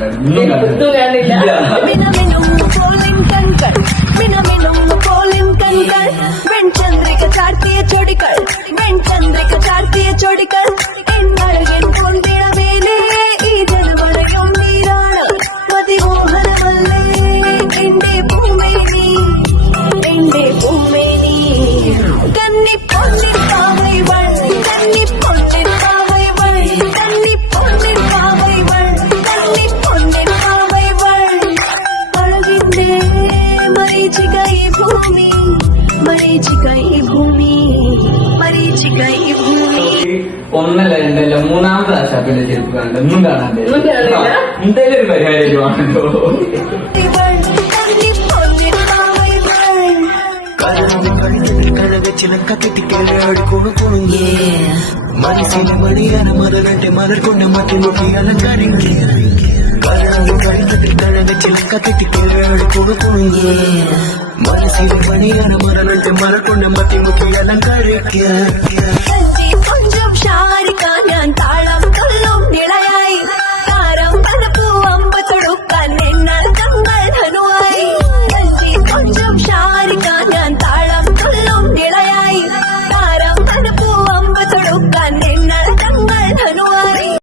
ഒന്നും കാണില്ല. വെൺചന്ദ്രിക ചാർത്തിയ ചൊടികൾ വെൺചന്ദ്രിക ചാർത്തിയ ചൊടികൾ എന്നഴകൻ കൊണ്ടിടമേലേ ഈ ജനമഴയും നീരാണ് മതിമോഹനമല്ലേ എന്റെ ഭൂമേനി എന്റെ ഭൂമേനി കന്നി പൊന്നിൻ പാവൈവൾ കന്നി പൊന്നിൻ പാവൈവൾ കന്നി പൊന്നിൻ പാവൈവൾ കന്നി പൊന്നിൻ പാവൈവൾ അഴകിന്റെ മരീചിക ഈ ഭൂമി മരീചിക ഈ ഭൂമി മരീചിക ഈ ഭൂമി ഒന്നല്ല രണ്ടല്ല മൂന്നാം പ്രാവശ്യം പിന്നെ ചെരുപ്പ് കണ്ടു ഒന്നും കാണാണ്ട് ഒന്നും കാണില്ല. എന്തായാലും ഒരു പരിപാടി കാണണ്ടോ చిలక తిట్టికెళ్ళాడు కొనుక్కును మనసిల మణియన మదనంటే మలర్కొండ మట్టి ముట్టి అలంకరించి కరణలు కడిగి కడగ చిలక తిట్టికెళ్ళాడు కొనుక్కును మనసిల మణియన మదనంటే మలర్కొండ మట్టి ముట్టి అలంకరించి కొంచెం షారికా ഞാൻ